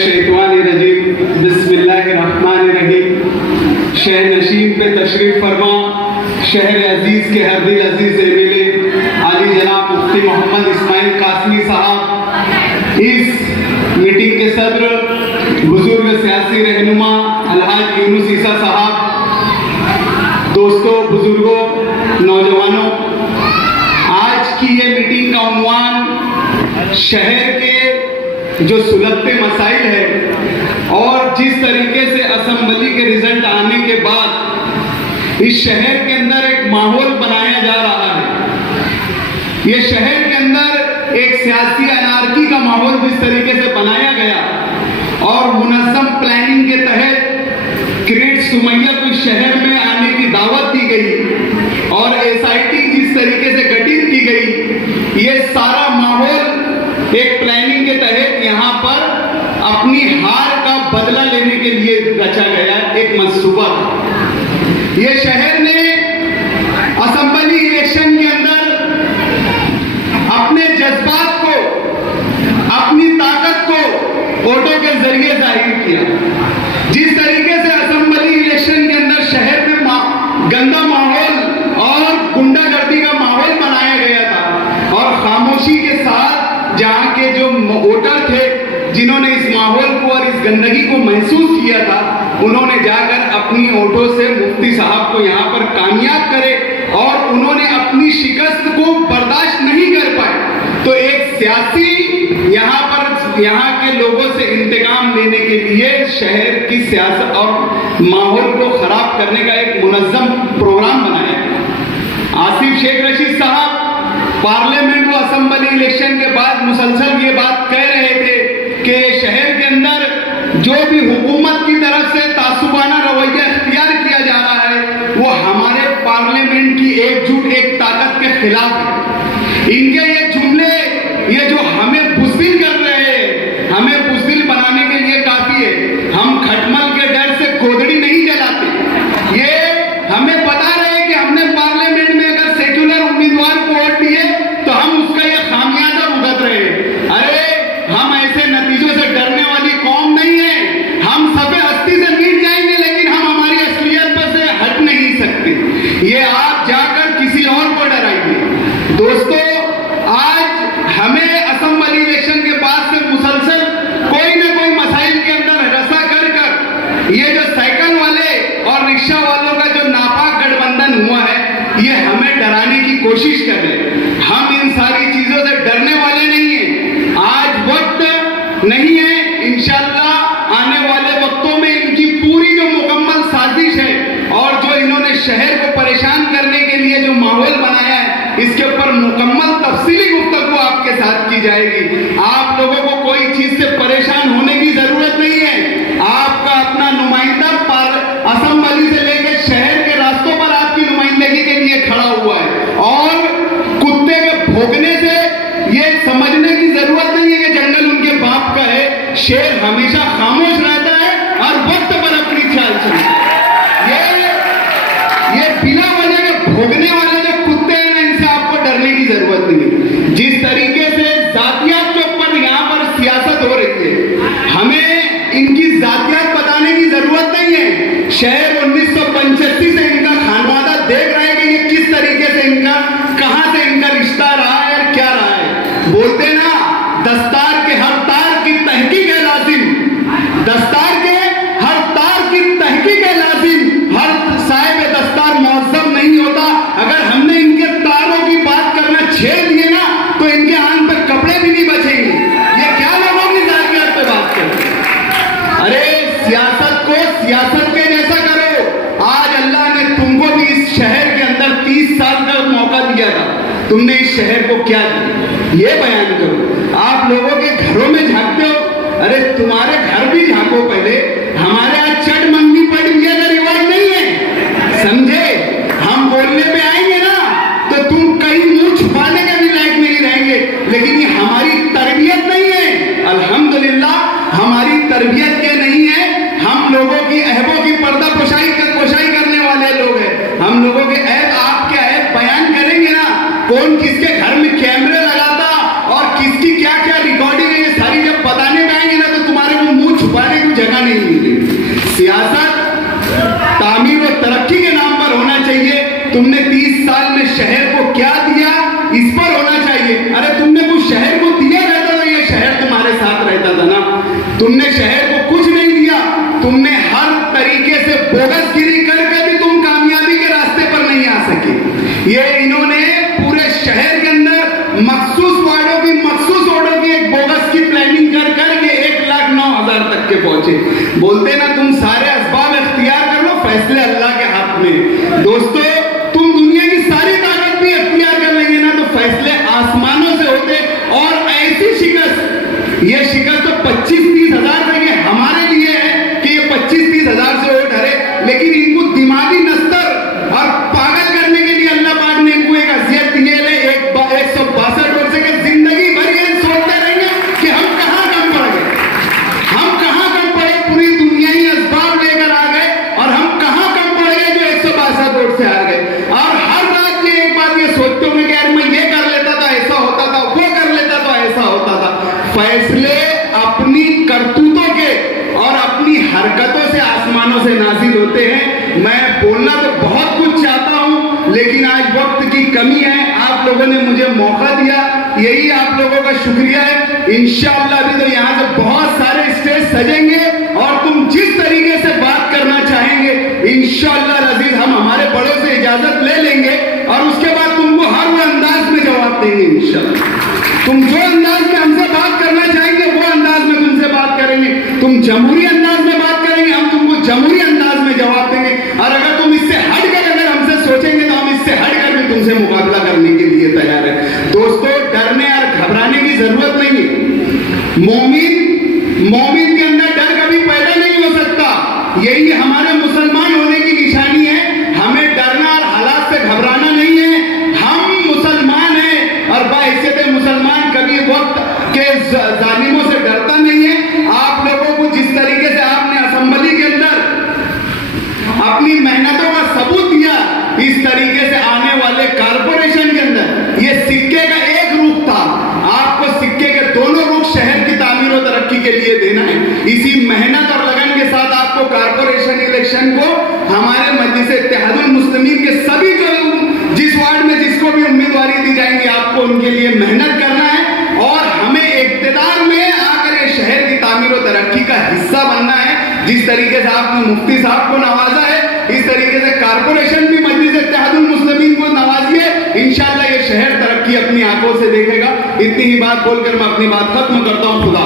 बिस्मिल्लाहिर्रहमानिर्रहीम। शहर नशीम पे तशरीफ फरमा शहर अजीज के हर दिल अजीज एमएलए आली जनाब मुफ्ती मोहम्मद इस्माइल कासमी साहब, इस मीटिंग के सदर बुजुर्ग सियासी रहनुमा अलहाज यूनुस ईसा साहब, दोस्तों, बुजुर्गों, नौजवानों, आज की ये मीटिंग का उन्वान शहर के जो सुलगते मसाइल है और जिस तरीके से असेंबली के रिजल्ट आने के बाद इस शहर के अंदर एक माहौल बनाया जा रहा है। ये शहर के अंदर एक सियासी अनारकी का माहौल जिस तरीके से बनाया गया और मुनज़्ज़म प्लानिंग के तहत क्रिएट सुमैया को शहर में आने की दावत दी गई और एसआईटी जिस तरीके से गठित की गई, ये सारा माहौल एक प्लानिंग के तहत यहाँ पर अपनी हार का बदला लेने के लिए रचा गया एक मंसूबा था। ये शहर ने असेंबली इलेक्शन के अंदर अपने जज्बात को, अपनी ताकत को वोटों के जरिए जाहिर किया। जिस तरीके से असेंबली इलेक्शन के अंदर शहर में गंदा माहौल और गुंडागर्दी का माहौल बनाया गया था और खामोशी के साथ जहां के जो वोटर थे जिन्होंने इस माहौल को और इस गंदगी को महसूस किया था, उन्होंने जाकर अपनी वोटों से मुफ्ती साहब को यहाँ पर कामयाब करे और उन्होंने अपनी शिकस्त को बर्दाश्त नहीं कर पाए। तो एक सियासी यहाँ के लोगों से इंतकाम लेने के लिए शहर की सियासत और माहौल को खराब करने का एक मुनज़्ज़म प्रोग्राम बनाया। आसिफ शेख रशीद साहब पार्लियामेंट व असेंबली इलेक्शन के बाद मुसलसल ये बात कह रहे थे कि शहर के अंदर जो भी हुकूमत की तरफ से तासुबाना रवैया इख्तियार किया जा रहा है वो हमारे पार्लियामेंट की एकजुट एक ताकत के खिलाफ है। इनके ये जुमले, ये जो हमें बुज़दिल कर रहे हैं, हमें बुज़दिल बनाने के लिए काफी है। हम खटमल के डर से गोदड़ी नहीं जलाते। ये हमें बता रहे हैं कि हमने पार्लियामेंट में अगर सेक्युलर उम्मीदवार को वोट दिए तो हम उसका ये खामियाजा भुगत रहे हैं। अरे हम ऐसे नतीजों से डरने वाली कौम नहीं है। हम सफेद हस्ती से मिट जाएंगे लेकिन हम हमारी असलियत पर से हट नहीं सकते। ये आप जाकर किसी और को डराइए। दोस्तों, आज हमें असेंबली इलेक्शन के बाद से मुसलसल कोई ना कोई मसाइल के अंदर रसा कर ये जो साइकिल वाले और रिक्शा वालों का जो नापाक गठबंधन हुआ है, ये हमें डराने की कोशिश कर रहे हैं। हम इन सारी चीजों से डरने वाले नहीं हैं। आज वक्त नहीं है, इंशाअल्लाह आने वाले वक्तों में इनकी पूरी जो मुकम्मल साजिश है और जो इन्होंने शहर को परेशान करने के लिए जो माहौल बनाया है, इसके ऊपर मुकम्मल तफसीली गुफ्तगू आपके साथ की जाएगी। आप लोगों को कोई चीज से परेशान होने की जरूरत नहीं है। आपका अपना नुमाइंदा असेंबली से लेकर शहर के रास्तों पर आपकी नुमाइंदगी के लिए खड़ा हुआ है और कुत्ते के भौंकने से ये समझने की जरूरत नहीं है कि जंगल उनके बाप का है। शेर हमेशा खामोश रहता है और वक्त पर अपनी चाल चलता है। ये बिना वजह के भौंकने वाले जो कुत्ते हैं ना, इनसे आपको डरने की जरूरत नहीं है। जिस तरीके से जातियात के ऊपर यहाँ पर सियासत हो रही है, हमें इनकी जातियात बताने की जरूरत नहीं है। शहर 1985 से इनका खानवादा देख रहे हैं कि ये किस तरीके से इनका, कहां से इनका रिश्ता रहा है और क्या रहा है। बोलते ना, दस्तार के हर तार की तहकीक है लाजिम, दस्तार के हर तार की तहकीक है लाजिम, हर साहिब दस्तार मुअज़्ज़म नहीं होता। अगर हमने इनके तारों की बात करना छेड़ दिए ना तो इनके आन पर कपड़े भी नहीं बचेंगे। ये क्या लोगों की जातियात पे बात करते हैं? अरे सियासत को सियासत के जैसा करो। आज अल्लाह ने तुमको भी इस शहर के अंदर 30 साल का मौका दिया था, तुमने इस शहर को क्या दिया ये बयान करो। आप लोगों के घरों में झांकते हो, अरे तुम्हारे घर भी झांको पहले। हमारे आज चट मंगनी पड़ी हुई का रिवाज नहीं है, समझे? हम बोलने पे आएंगे ना तो तुम कहीं मुंह छुपाने के भी लायक नहीं रहेंगे, लेकिन ये हमारी तरबियत नहीं है। अल्हम्दुलिल्लाह हमारी तरबियत के नहीं है। हम लोगों की अहबों की पर्दा पोशाई करने वाले लोग हैं। हम लोगों के ऐब, आपके ऐब बयान करेंगे ना, कौन किसके घर में कैमरे लगाता और किसकी क्या क्या रिकॉर्डिंग है, ये सारी जब बताने में आएंगे ना तो तुम्हारे को मुंह छुपाने की जगह नहीं मिलती। सियासत तामीर और तरक्की के नाम पर होना चाहिए। तुमने 30 साल में शहर को क्या दिया, इस पर होना चाहिए। अरे तुमने कुछ शहर को दिया रहता तो ये शहर तुम्हारे साथ रहता था ना। तुमने शहर को कुछ नहीं दिया, तुमने हर तरीके से बोगसगिरी करके भी तुम कामयाबी के रास्ते पर नहीं आ सके। ये इन्होंने पूरे शहर के अंदर मखसूस वार्डों की एक बोगस की प्लानिंग कर करके 1,09,000 तक के पहुंचे। बोलते ना तुम सारे असबाब इख्तियार कर लो, फैसले अल्लाह के हाथ में। दोस्तों, तुम दुनिया की सारी ताकत भी इख्तियार कर लेंगे ना तो फैसले आसमानों से होते। और ऐसी शिकस्त, ये शिकस्त तो 25-30 हजार से ये हमारे लिए है कि ये 25-30 हजार से वोट हरे, लेकिन इनको दिमागी नस्तर और पागल करने के लिए अल्लाह पाक ने इनको एक असियत दी है। 162 वर्ष के जिंदगी भर ये सोचते रहेंगे कि हम कहां कम पड़ गए, हम कहां कम पड़े। पूरी दुनिया ही असबाब लेकर आ गए और हम कहां कम पड़ गए जो 162 वोट से हार गए। और हर रात ये एक बात ये सोचते होंगे कि यार मैं ये कर लेता था ऐसा होता था, वो कर लेता था ऐसा होता था। फैसले अपनी करतूतों के और अपनी हरकतों से आसमानों से नाजिल होते हैं। मैं बोलना तो बहुत कुछ चाहता हूं, लेकिन आज वक्त की कमी है। आप लोगों ने मुझे मौका दिया, यही आप लोगों का शुक्रिया है। इंशाअल्लाह अभी तो यहाँ से बहुत सारे स्टेज सजेंगे और तुम जिस तरीके से बात करना चाहेंगे इंशाअल्लाह अजीज हम हमारे बड़ों से इजाजत ले लेंगे और उसके बाद तुमको हर वो अंदाज में जवाब देंगे इंशाअल्लाह। तुम जो अंदाज में हमसे बात करना चाहेंगे वो अंदाज में तुमसे बात करेंगे। तुम जमहूरी अंदाज में बात करेंगे, हम तुमको जमहूरी अंदाज में जवाब देंगे। और अगर तुम इससे हटकर अगर हमसे सोचेंगे तो हम इससे हटकर भी तुमसे मुकाबला करने के लिए तैयार है। दोस्तों, डरने और घबराने की जरूरत नहीं है। मोमिन के अंदर डर कभी पैदा नहीं हो सकता। यही हमारे मुसलमान होने की निशानी है। हमें डरना और हालात से घबराना नहीं है। हम मुसलमान हैं और बाइज्जत मुसलमान कभी वक्त के जालिमों से डरता नहीं है। आप लोगों को जिस तरीके से आपने असेंबली के अंदर अपनी मेहनतों का सबूत दिया, इस तरीके से आने वाले कारपोरेशन के अंदर ये सिक्के का एक रुख था। आपको सिक्के के दोनों रुख शहर की तामीर और तरक्की के लिए देना है। इसी मेहनत और लगन के साथ आपको कारपोरेशन इलेक्शन को हमारे मजलिस इत्तेहादुल मुस्लिमीन के सभी जो जिस वार्ड में जिसको भी उम्मीदवारी दी जाएंगी आपको उनके लिए मेहनत करना है और हमें इक्तिदार में आकर ये शहर की तामीर और तरक्की का हिस्सा बनना है। जिस तरीके से आपने मुफ्ती साहब को नवाजा है, इस तरीके से कारपोरेशन भी मजलिस इत्तेहादुल मुस्लिमीन को नवाजिए। इंशाअल्लाह ये शहर तरक्की अपनी आंखों से देखेगा। इतनी ही बात बोलकर मैं अपनी बात खत्म करता हूँ। खुदा।